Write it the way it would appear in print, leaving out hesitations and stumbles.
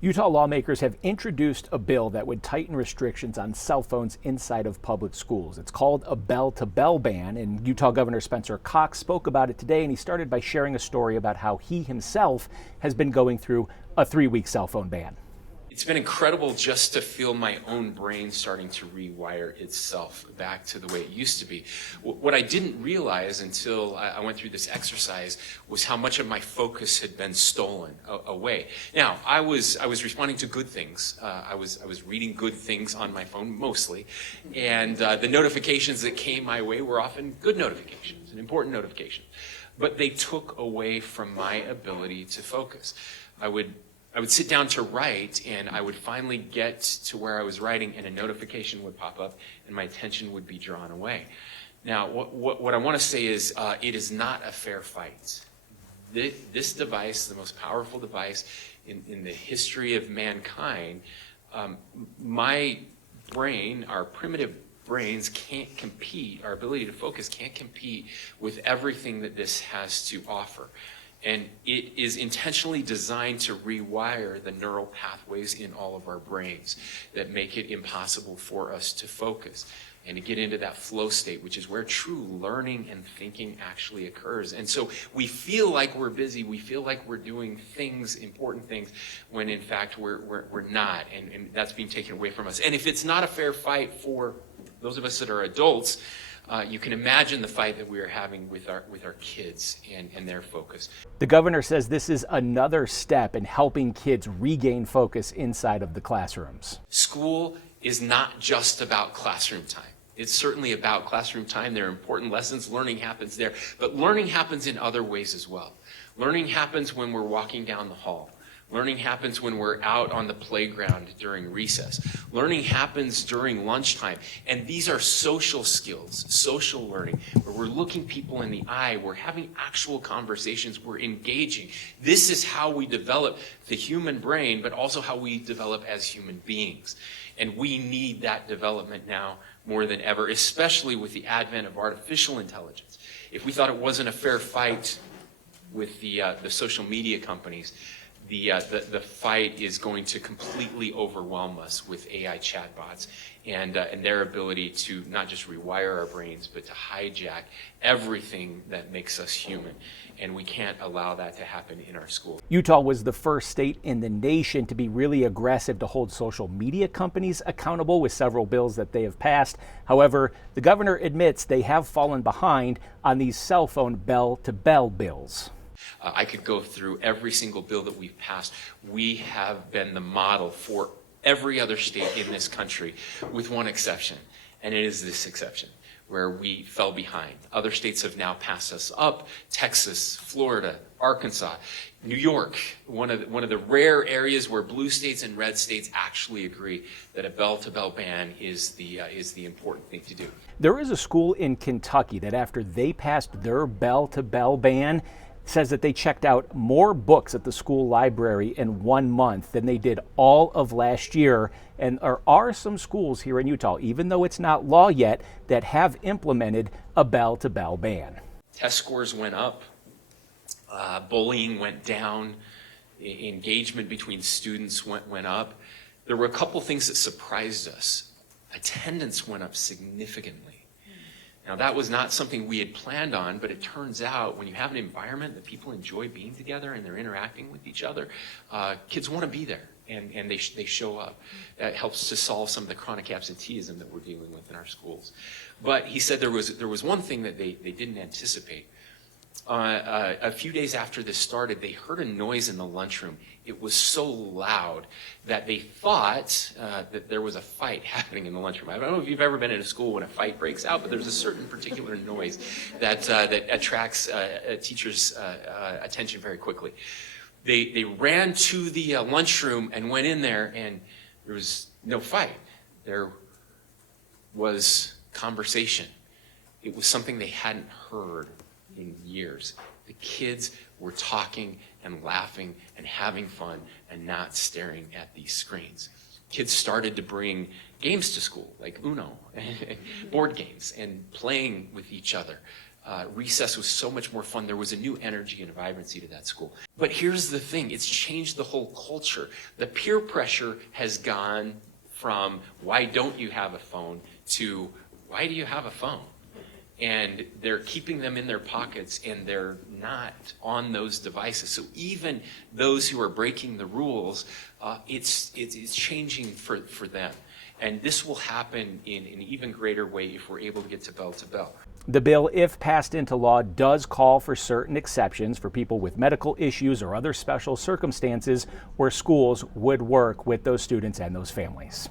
Utah lawmakers have introduced a bill that would tighten restrictions on cell phones inside of public schools. It's called a bell-to-bell ban, and Utah Governor Spencer Cox spoke about it today, and he started by sharing a story about how he himself has been going through a 3-week cell phone ban. It's been incredible just to feel my own brain starting to rewire itself back to the way it used to be. What I didn't realize until I went through this exercise was how much of my focus had been stolen away. Now, I was responding to good things. I was reading good things on my phone mostly, and the notifications that came my way were often good notifications and important notifications. But they took away from my ability to focus. I would sit down to write, and I would finally get to where I was writing, and a notification would pop up, and my attention would be drawn away. Now, what I want to say is, it is not a fair fight. This device, the most powerful device in the history of mankind, my brain, our primitive brains can't compete, our ability to focus can't compete with everything that this has to offer. And it is intentionally designed to rewire the neural pathways in all of our brains that make it impossible for us to focus and to get into that flow state, which is where true learning and thinking actually occurs. And so we feel like we're busy, we feel like we're doing things, important things, when in fact we're not, and that's being taken away from us. And if it's not a fair fight for those of us that are adults, you can imagine the fight that we are having with our kids and their focus. The governor says this is another step in helping kids regain focus inside of the classrooms. School is not just about classroom time. It's certainly about classroom time. There are important lessons. Learning happens there. But learning happens in other ways as well. Learning happens when we're walking down the hall. Learning happens when we're out on the playground during recess. Learning happens during lunchtime. And these are social skills, social learning, where we're looking people in the eye, we're having actual conversations, we're engaging. This is how we develop the human brain, but also how we develop as human beings. And we need that development now more than ever, especially with the advent of artificial intelligence. If we thought it wasn't a fair fight with the social media companies, the fight is going to completely overwhelm us with AI chatbots and their ability to not just rewire our brains, but to hijack everything that makes us human. And we can't allow that to happen in our schools. Utah was the first state in the nation to be really aggressive to hold social media companies accountable with several bills that they have passed. However, the governor admits they have fallen behind on these cell phone bell-to-bell bills. I could go through every single bill that we've passed. We have been the model for every other state in this country, with one exception, and it is this exception, where we fell behind. Other states have now passed us up: Texas, Florida, Arkansas, New York, one of the rare areas where blue states and red states actually agree that a bell-to-bell ban is the important thing to do. There is a school in Kentucky that after they passed their bell-to-bell ban, says that they checked out more books at the school library in 1 month than they did all of last year. And there are some schools here in Utah, even though it's not law yet, that have implemented a bell-to-bell ban. Test scores went up, bullying went down, engagement between students went up. There were a couple things that surprised us. Attendance went up significantly. Now, that was not something we had planned on, but it turns out when you have an environment that people enjoy being together and they're interacting with each other, kids want to be there, and they show up. That helps to solve some of the chronic absenteeism that we're dealing with in our schools. But he said there was one thing that they didn't anticipate. A few days after this started, they heard a noise in the lunchroom. It was so loud that they thought that there was a fight happening in the lunchroom. I don't know if you've ever been in a school when a fight breaks out, but there's a certain particular noise that attracts teachers' attention very quickly. They ran to the lunchroom and went in there, and there was no fight. There was conversation. It was something they hadn't heard in years. The kids were talking and laughing and having fun and not staring at these screens. Kids started to bring games to school, like Uno, board games, and playing with each other. Recess was so much more fun. There was a new energy and vibrancy to that school. But here's the thing, it's changed the whole culture. The peer pressure has gone from why don't you have a phone to why do you have a phone? And they're keeping them in their pockets and they're not on those devices. So even those who are breaking the rules, it's changing for them. And this will happen in an even greater way if we're able to get to bell to bell. The bill, if passed into law, does call for certain exceptions for people with medical issues or other special circumstances where schools would work with those students and those families.